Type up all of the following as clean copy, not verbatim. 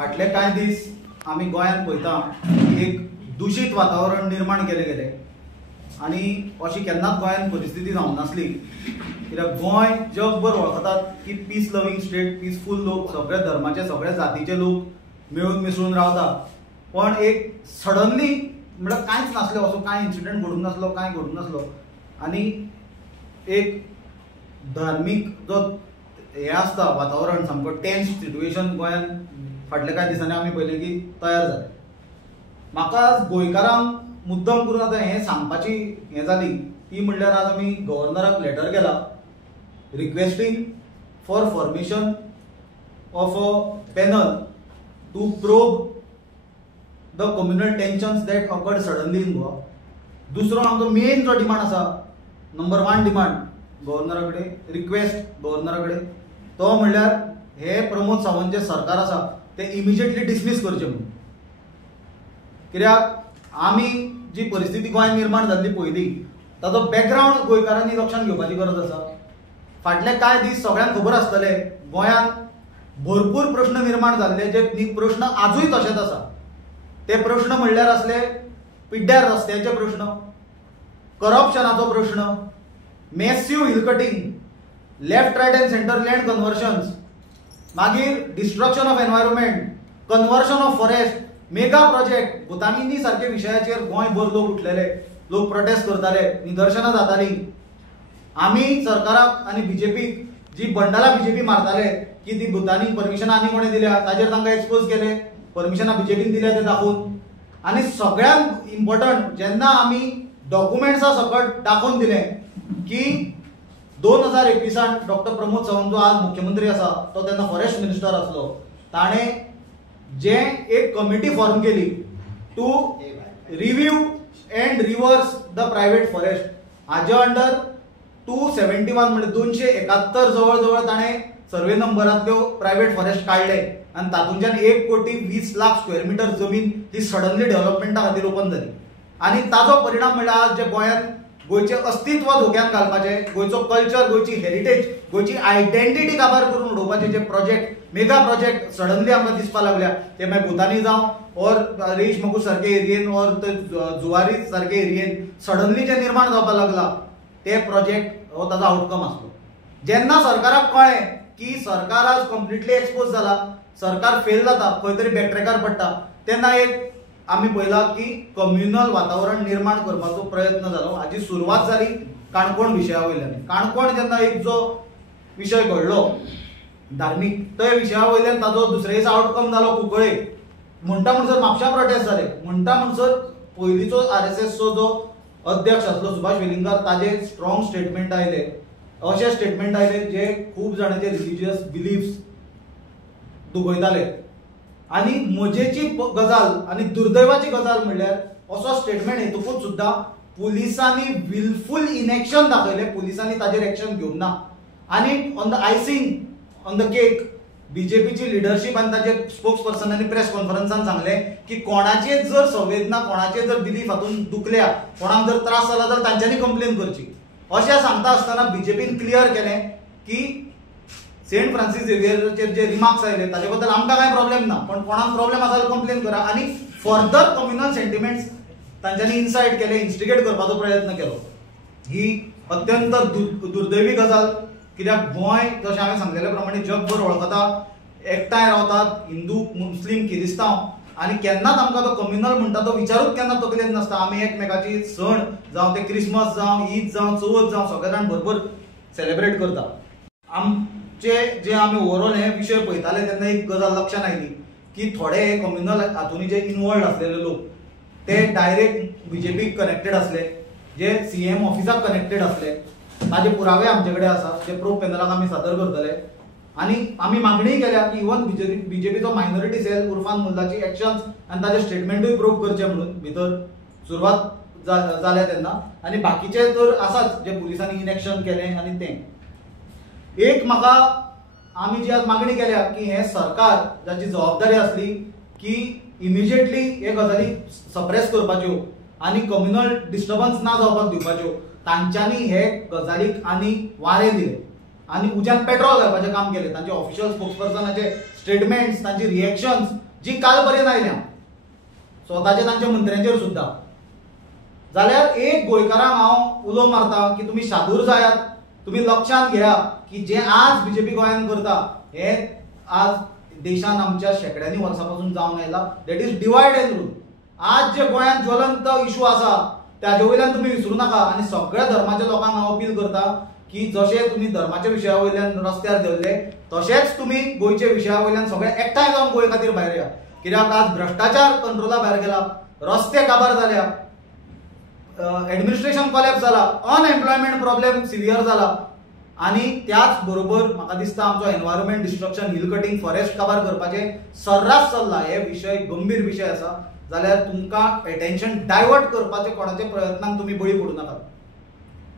फाटले कांय दीस आमी गोंयांत पळयता एक दूषित वातावरण निर्माण केले गेले आनी अशी केन्नाच गोंयांत परिस्थिती जावंक नासली। कित्याक गोंय जगभर वळखतात की पीस लविंग स्टेट, पीसफूल लोक, सगळे धर्माचे सगळे जातीचे लोक मेळून मिसळून रावता। पण एक सडनली म्हळ्यार कांयच नासलें, असो कांय इन्सिडंट घडूंक नासलो, कांय घडूंक नासलो आनी एक धार्मीक जो हे आसता वातावरण सामको टेन्स सिट्युएशन गोंयांत फाटल्या कांय दिसांनी आमी पळयलें की तयार जालें। म्हाका गोंयकारांक मुद्दम करून आतां हें सांगपाची हें जाली ती म्हणल्यार आज आमी गव्हर्नराक लेटर केला requesting for formation of a panel to probe the communal tensions that occurred suddenly in Goa. दुसरो आमचो मेन जो डिमांड आसा, नंबर 1 डिमांड गव्हर्नरा कडेन, रिक्वेस्ट गव्हर्नरा कडेन, तो म्हणल्यार हे प्रमोद सावंत जे सरकार आसा ते इमिजिएटली डिसमीस करचे म्हणून। कित्याक आमी जी परिस्थिती गोंयांत निर्माण जाल्ली पयली ताचो बॅकग्रावंड गोंयकारांनी लक्षांत घेवपाची गरज आसा। फाटले कांय दीस सगळ्यांक खबर आसतले गोंयांत भरपूर प्रश्न निर्माण जाल्ले, जे प्रश्न आजूय तशेंच आसा। ते प्रश्न म्हणल्यार आसले पिड्ड्यार रस्त्याचे प्रश्न, करप्शनाचो प्रश्न, massive hill cutting, left right and centre land conversions, मागीर destruction of environment, conversion of forest, mega project, भुतानिनी सारखे विशयाचेर गोंयभर लोक उठलेले, लोक प्रोटेस्ट करताले, निदर्शनां जातालीं। आमी सरकाराक आनी बीजेपीक जी बंडाला बीजेपी मारताले की ती भुतानी परमिशनां आनी कोणें दिल्या ताजेर तांकां एक्सपोज केले, परमिशनां बीजेपीन दिल्या ते दाखोवन। आनी सगळ्यांत इम्पॉर्टंट जेन्ना आमी डॉक्युमेंट्सां सकट दाखोवन दिलें की 2021 डॉक्टर प्रमोद सावंत जो आज मुख्यमंत्री आसा तो तेन्ना फॉरेस्ट मिनिस्टर आसलो, ताणें जे एक कमिटी फॉर्म केली to review and reverse the private forest, हाजे अंडर 271 म्हणजे 271 जवळ जवळ ताणें सर्वे नंबरांतल्यो प्रायव्हेट फॉरेस्ट काडले आनी तातूंतल्यान 1,20,00,000 स्क्वेअर मिटर जमीन ही सडनली डेव्हलपमेंटा खातीर ओपन जाली। आनी ताजो परिणाम म्हणल्यार आज जे गोंयांत गोंयचें अस्तित्व धोक्यान घालपाचें, गोंयचो कल्चर, गोंयची हेरिटेज, गोंयची आयडेंटिटी काबार करून उडोवपाचे जे प्रोजेक्ट, मेगा प्रोजेक्ट सडनली आमकां दिसपाक लागल्या, ते मागीर भुतानी जावं ऑर रेश मगूर सारके एरियेन ऑर जुवारी सारके एरियेन सडनली जे निर्माण जावपाक लागला ते प्रोजेक्ट हो ताजो आउटकम आसलो। जेन्ना सरकाराक कळ्ळें की सरकार आज कंप्लिटली एक्सपोज जाला, सरकार फेल जाता, खंय तरी बॅकट्रॅकार पडटा, तेन्ना एक आमी पळयला की कम्युनल वातावरण निर्माण करपाचो प्रयत्न जालो। हाची सुरवात जाली काणकोण विशया वयल्यान। काणकोण जेन्ना एक जो विशय घडलो धार्मीक, त्या विशया वयल्यान ताजो दुसरे दिसा आउटकम जालो कुंकळे। म्हणटा म्हणसर म्हापशा प्रोटेस्ट जाले, म्हणटा म्हणसर पयलींचो RSSचो जो अध्यक्ष आसलो सुभाष वेलिंगकार ताजे स्ट्रॉंग स्टेटमेंट आयले, अशे स्टेटमेंट आयले जे खूब जाणांचे रिलिजियस बिलीफ्स दुखयताले। आनी मजेची गजाल आनी दुर्दैवाची गजाल म्हणल्यार असो स्टेटमेंट येतकूच सुद्दां पुलिसांनी विलफूल इनएक्शन दाखयलें, पुलिसांनी ताजेर एक्शन घेवंक ना। आनी on the icing on the cake बीजेपीची लिडरशीप आनी ताजे स्पोक्स पर्सनांनी प्रेस कॉन्फरन्सान सांगलें की कोणाचे जर संवेदना, कोणाचे जर बिलीफ हातून दुखल्या, कोणाक जर त्रास जाला जाल्यार तांच्यांनी कंप्लेन करची। अशें सांगता आसतना बीजेपीन क्लियर केलें की सेंट फ्रांसीस झेवियराचेर जे रिमार्क्स आयले ताजे बद्दल आमकां कांय प्रॉब्लेम ना, पण कोणाक प्रॉब्लेम आसा जाल्यार कंप्लेन करा। आनी फर्दर कम्युनल सेंटिमेंट्स तांच्यांनी इन्सायट केले, इन्स्टिगेट करपाचो प्रयत्न केलो। ही अत्यंत दुर्दैवी गजाल, कित्याक गोंय जशें हांवें सांगलेल्या प्रमाणे जगभर वळखता, एकठांय रावतात हिंदू, मुस्लीम, किरिस्तांव, आनी केन्नाच आमकां तो कम्युनल म्हणटा तो विचारूच केन्ना तकलेंत नासता। आमी एकमेकाची सण जावं ते क्रिसमस जावं ईद जावं चवथ जावं सगळे जाण बरोबर सेलेब्रेट करता। जे आमी ओवरऑल हे विशय पळयताले तेन्ना एक गजाल लक्षांत आयली की थोडे कम्युनल हातूंनी जे इनवॉल्ड आसलेले लोक ते डायरेक्ट बीजेपीक कनेक्टेड आसले, जे CM ऑफिसाक कनेक्टेड आसले, ताजे पुरावे आमचे कडेन आसा, जे प्रोब पॅनलाक आमी सादर करतले। आनी आमी मागणी केल्या की even बीजेपीचो minority sale Irfan मुल्लाची actions आनी ताजे स्टेटमेंटूय प्रोब करचे म्हणून भितर सुरवात जाल्या तेन्ना। आनी बाकीचे तर आसाच जे पुलिसांनी इनएक्शन केलें आनी तें एक म्हाका आमी जी आज मागणी केल्या की हे सरकार जाची जबाबदारी आसली की इमिजिएटली हे गजाली सप्रेस करपाच्यो आनी कम्युनल डिस्टर्बन्स ना जावपाक दिवपाच्यो, तांच्यांनी हे गजालीक आनी वारें दिलें आनी उज्यान पेट्रोल घालपाचें काम केलें। तांचे ऑफिशियल स्पोक्सपर्सनाचे स्टेटमेंट्स, तांची रिएक्शन्स जी काल पर्यंत आयल्या स्वताचे तांच्या मंत्र्यांचेर सुद्धा, जाल्यार एक गोंयकारांक हांव उलो मारता की तुमी शादूर जायात, तुमी लक्षांत घेया की जे आज बीजेपी गोंयांत करता हे आज देशान आमच्या शेकड्यांनी वर्सां पासून जावन आयला. That is divide end rule. आज जे गोंयांत ज्वलंत इशू आसा ताजे वयल्यान तुमी विसरूं नाका. आनी सगळ्या धर्माच्या लोकांक हांव अपील करता की जशे तुमी धर्माच्या विशया वयल्यान रस्त्यार देवले तशेंच तुमी गोंयच्या विशया वयल्यान सगळे एकठांय जावन गोंय खातीर भायर या. कित्याक आज भ्रष्टाचार कंट्रोला भायर गेला, रस्ते काबार जाल्या, एडमिनिस्ट्रेशन कॉलेप्स जाला, अनएम्प्लॉयमेंट प्रॉब्लेम सिवियर जाला, आनी त्याच बरोबर म्हाका दिसता आमचो environment destruction, hill cutting, forest काबार करपाचे सर्रास चल्ला. हे विशय गंभीर विशय आसा. जाल्यार तुमकां एटेन्शन डायवर्ट करपाचे कोणाचे प्रयत्नांक तुमी बळी पडूं नाका,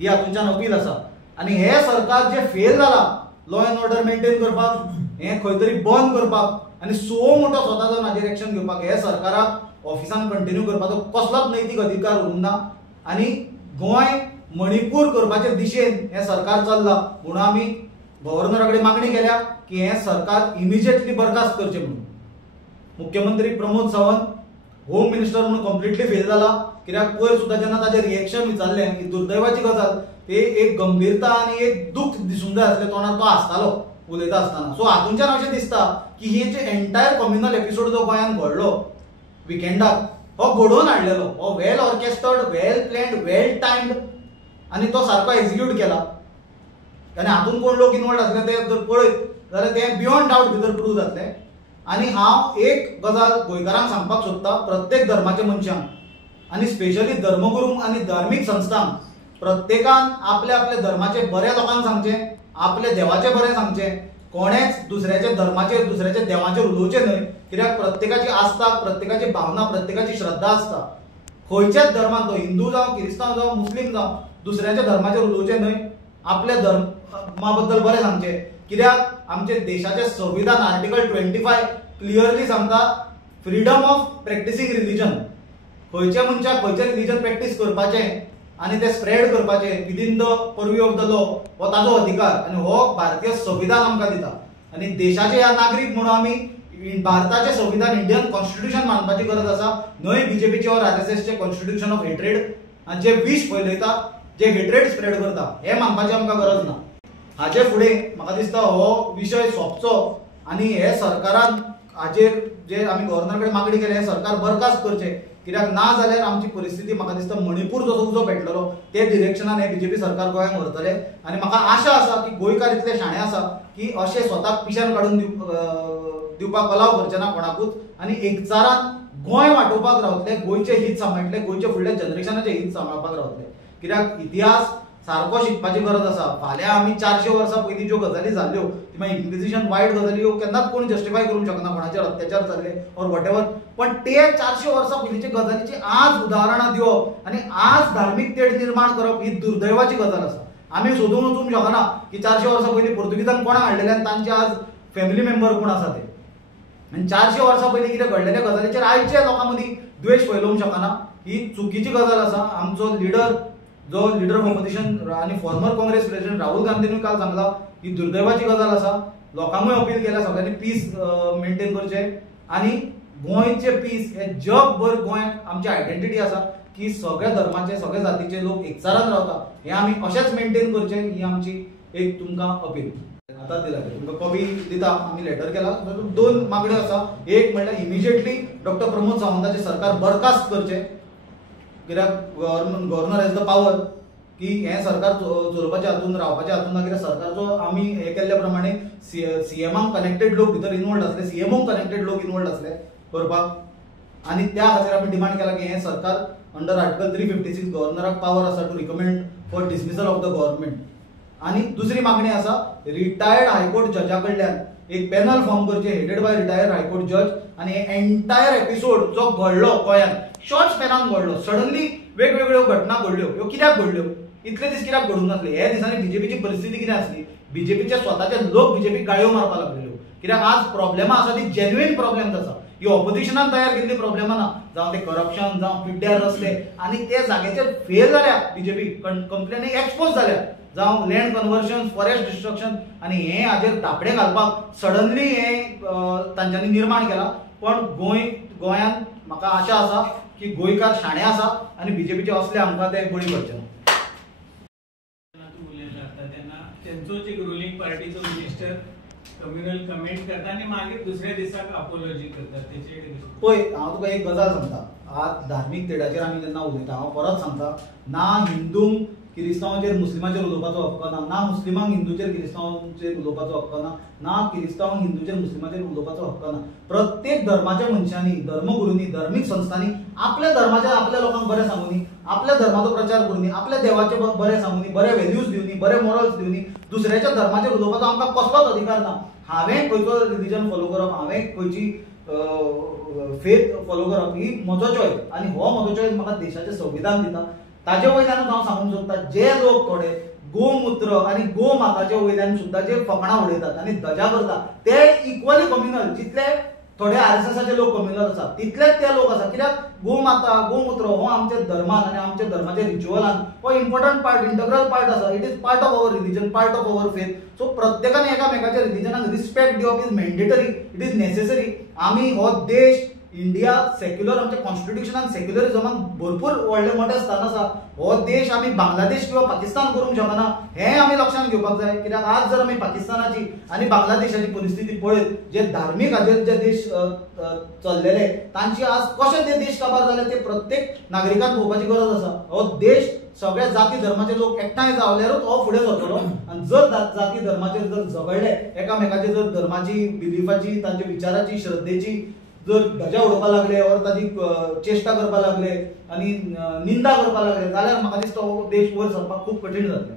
ही हातूंच्यान अपील आसा. आनी हे सरकार जे फेल जाला लॉ एंड ऑर्डर मेंटेन करपाक, हे खंय तरी बंद करपाक आनी सो मोठो स्वता जावन हाजेर एक्शन घेवपाक, हे सरकाराक ऑफिसान कंटिन्यू करपाचो कसलोच नैतीक अधिकार उरूंक ना. आनी गोंय मणिपूर करपाचे दिशेन हे सरकार चल्ला. म्हणून आमी गव्हर्नरा कडेन मागणी केल्या की हे सरकार इमिजिएटली बरखास्त करचें म्हणून. मुख्यमंत्री प्रमोद सावंत होम मिनिस्टर म्हणून कंप्लिटली फेल जाला. कित्याक पयर सुद्दां जेन्ना ताजें रिएक्शन विचारलें, ही दुर्दैवाची गजाल, ते एक गंभीरता आनी एक दुख दिसूंक जाय आसलें तोंडार तो आसतालो उलयता आसतना. सो हातूंच्यान अशें दिसता की ही जे एंटायर कम्युनल एपिसोड जो गोंयांत घडलो विकेंडाक, हो घडोवन हाडलेलो, हो वेल ऑर्केस्ट्रड, वेल प्लॅन्ड, वेल टायम्ड, आनी तो सारको एक्झिक्यूट केला. आनी हातूंत कोण लोक इन्वॉल्ड आसले ते जर पळयत जाल्यार ते बियॉन्ड डावट भितर प्रूव जातलें. आनी हांव एक गजाल गोंयकारांक सांगपाक सोदतां, प्रत्येक धर्माच्या मनशांक आनी स्पेशली धर्मगुरूंक आनी धार्मीक संस्थांक, प्रत्येकान आपल्या आपल्या धर्माचे बऱ्या लोकांक सांगचें, आपल्या देवाचें बरें सांगचें. कोणेच दुसऱ्याच्या धर्माचेर, दुसऱ्याच्या देवाचेर उलोवचें न्हय. कित्याक प्रत्येकाची आस्था, प्रत्येकाची भावना, प्रत्येकाची श्रद्धा आसता. खंयच्याच धर्मान, तो हिंदू जावं, क्रिस्तांव जावं, मुस्लीम जावं, दुसऱ्याच्या धर्माचेर उलोवचें न्हय. आपल्या धर्मा बद्दल बरें सांगचें. कित्याक आमचे देशाचे संविधान आर्टिकल 25 क्लियरली सांगता फ्रीडम ऑफ प्रॅक्टिसिंग रिलीजन. खंयच्या मनशाक खंयचें रिलीजन प्रॅक्टीस करपाचें आनी ते स्प्रेड करपाचें within the purview of the law, हो ताजो अधिकार. आनी हो भारतीय संविधान आमकां दिता. आनी देशाचे ह्या नागरीक म्हणून आमी भारताचें संविधान, इंडियन कॉन्स्टिट्यूशन मानपाची गरज आसा, न्हय बीजेपीचे और आरएसएसचे कॉन्स्टिट्यूशन ऑफ हेट्रेड, आनी जे विश फैलयता, जे हेट्रेड स्प्रेड करता, हे मानपाची आमकां गरज ना. हाचे फुडें म्हाका दिसता हो विशय सोंपचो आनी हे सरकारान हाचेर जे आमी गव्हर्नरा कडेन मागणी केली, हे सरकार बरखास्त करचें. कित्याक ना जाल्यार आमची परिस्थिती म्हाका दिसता मणिपूर जसो उजो पेटलेलो ते डिरेक्शनान हे बीजेपी सरकार गोंयांक व्हरतले. आनी म्हाका आशा आसा की गोंयकार इतले शाणे आसा की अशें स्वताक पिश्यान काडून दिवपाक अलाव करचे ना कोणाकूच. आनी एकचारान गोंय वांटोवपाक रावतले, गोंयचे हित सांबाळटले, गोंयचे फुडल्या जनरेशनाचे हित सांबाळपाक रावतले. कित्याक इतिहास सारको शिकपाची गरज आसा. फाल्यां आमी 400 वर्सां पयलीं ज्यो गजाली जाल्यो, मागीर इन्क्विजिशन वायट गजाली, ह्यो केन्नाच कोण जस्टिफाय करूंक शकना, कोणाचेर अत्याचार जाल्ले ऑर वॉटेवर. पण ते 400 वर्सां पयलींचे गजालीची आज उदाहरणां दिवप आनी आज धार्मीक तेड निर्माण करप ही दुर्दैवाची गजाल आसा. आमी सोदून वचूंक शकना की 400 वर्सां पयलीं पुर्तुगीजान कोणाक हाडलेले आनी तांचे आज फॅमिली मेंबर कोण आसा ते. आनी 400 वर्सां पयलीं कितें घडलेल्या गजालीचेर आयच्या लोकां मदीं द्वेश फैलोवंक शकना, ही चुकीची गजाल आसा. आमचो लीडर ऑफ ऑपोजिशन आनी फॉर्मर काँग्रेस प्रेसिडेंट राहुल गांधीनूय काल सांगला ही दुर्दैवाची गजाल आसा. लोकांकूय अपील केल्या सगळ्यांनी पीस मेंटेन करचें. आनी गोंयचे पीस हे जगभर गोंयाक आमची आयडेंटिटी आसा की सगळ्या धर्माचे, सगळ्या जातीचे लोक एकचारान रावता. हे आमी अशेंच मेंटेन करचें, ही आमची एक तुमकां अपील. आतां दिला तुमकां कॉपी दिता, आमी लेटर केला. 2 मागण्यो आसा. एक म्हणल्यार इमिजिएटली डॉक्टर प्रमोद सावंताचे सरकार बरखास्त करचें. कित्याक गव्हर्नर हॅज द पावर की हे सरकार चलोवपाच्या हातून, रावपाच्या हातून ना. कित्याक सरकारचो आमी हे केल्ल्या प्रमाणे सीएमाक कनेक्टेड लोक भितर इन्वॉल्ड आसले, सीएमओक कनेक्टेड लोक इन्वॉल्ड आसले करपाक. आनी त्या खातीर आमी डिमांड केला की हे सरकार अंडर आर्टिकल 356 गव्हर्नराक पावर आसा to recommend for dismissal of the government. आनी दुसरी मागणी आसा रिटायर्ड हायकोर्ट जजा कडल्यान एक पॅनल फॉर्म करचे हेडेड बाय रिटायर्ड हायकोर्ट जज. आनी हे एंटायर एपिसोड जो घडलो गोंयांत शॉर्ट स्पॅनान घडलो, सडनली वेगवेगळ्यो घटना घडल्यो, ह्यो कित्याक घडल्यो, इतले दीस कित्याक घडूंक नासले. हे दिसांनी बीजेपीची परिस्थिती कितें आसली, बीजेपीचे स्वताचे लोक बीजेपी गाळयो मारपाक लागलेल्यो. कित्याक आज प्रॉब्लेमां आसा ती जेन्युइन प्रॉब्लेम्स आसा, ही ऑपोजिशनान तयार केल्ली प्रॉब्लेमां ना. जावं ते करप्शन, जावं पिड्ड्यार रस्ते, आनी ते जाग्याचेर फेल जाल्या बीजेपी, कंप्लेनी एक्सपोज जाल्या, जावं लँड कन्वर्शन, फॉरेस्ट डिस्ट्रक्शन. आनी हे हाजेर धापडे घालपाक सडनली हे तांच्यांनी निर्माण केला. पण गोंयांत म्हाका आशा आसा की गोंयकार शाणे आसा आनी बीजेपीचे असले आमकां ते बळी पडचे ना. त्यांचोच एक रुलिंग पार्टीचो मिनिस्टर कम्युनल कमेंट करता आणि मागीर दुसऱ्या दिसाक अपोलॉजी करतात त्याचे पळय हांव तुका एक गजाल सांगता. आज धार्मीक तेडाचेर आमी जेन्ना उलयता हांव परत सांगता, ना हिंदूंक किरिस्तांवांचेर मुस्लिमांचेर उलोवपाचो हक्क ना, ना मुस्लिमांक हिंदूचेर किरिस्तांवांचेर उलोवपाचो हक्क ना, ना किरिस्तांवांक हिंदूचेर मुस्लिमांचेर उलोवपाचो हक्क ना. प्रत्येक धर्माच्या मनशांनी, धर्मगुरूंनी, धार्मीक संस्थांनी आपल्या धर्माच्या आपल्या लोकांक बरें सांगुनी, आपल्या धर्माचो प्रचार करूनी, आपल्या देवाचे बरें सांगुनी, बरे व्हॅल्यूज दिवनी, बरे मॉरल्स दिवनी. दुसऱ्याच्या धर्माचेर उलोवपाचो आमकां कसलोच अधिकार ना. हांवें खंयचो रिलीजन फॉलो करप, हांवें खंयची फेथ फॉलो करप ही म्हजो चॉयस आनी हो म्हजो चॉयस म्हाका देशाचें संविधान दिता. ताजे वयल्यानूच हांव सांगूंक सोदता, जे लोक थोडे गोमूत्र आनी गोमाताचे वयल्यान सुद्दां जे फकाणां उडयतात आनी धजा करतात ते इक्वली कम्युनल. जितले थोडे आरएसएसाचे लोक कम्युनल आसात तितलेच ते लोक आसात. कित्याक गोमाता गोमूत्र हो आमच्या धर्मान आनी आमच्या धर्माच्या रिच्युअलान हो इम्पॉर्टंट पार्ट, इंटग्रल पार्ट आसा. It is part of our religion, part of our faith. So प्रत्येकान एकामेकाच्या रिलीजनाक रिस्पेक्ट दिवप is mandatory, it is necessary. आमी हो देश इंडिया सेक्युलर, आमच्या कॉन्स्टिट्युशनान सेक्युलरिझमान भरपूर व्हडले मोठे स्थान आसा. हो देश आमी बांगलादेश किंवा पाकिस्तान करूंक शकना, हें आमी लक्षांत घेवपाक जाय. कित्याक आज जर आमी पाकिस्तानाची आनी बांगलादेशाची परिस्थिती पळयत, जे धार्मीक हाजेर जे देश चल्लेले तांची आज कशे ते देश काबार जाले ते प्रत्येक नागरिकान पळोवपाची गरज आसा. हो देश सगळ्या जाती धर्माचे लोक एकठांय जावल्यारूच हो फुडें सरतलो. आनी जर जाती धर्माचेर जर झगडले, एकामेकाचे जर धर्माची, बिलिफाची, तांच्या विचाराची, श्रद्धेची जर धजा उडोवपाक लागले और ताची चेष्टा करपाक लागले आनी निंदा करपाक लागले जाल्यार म्हाका दिसता हो देश वयर सरपाक खूब कठीण जातलें.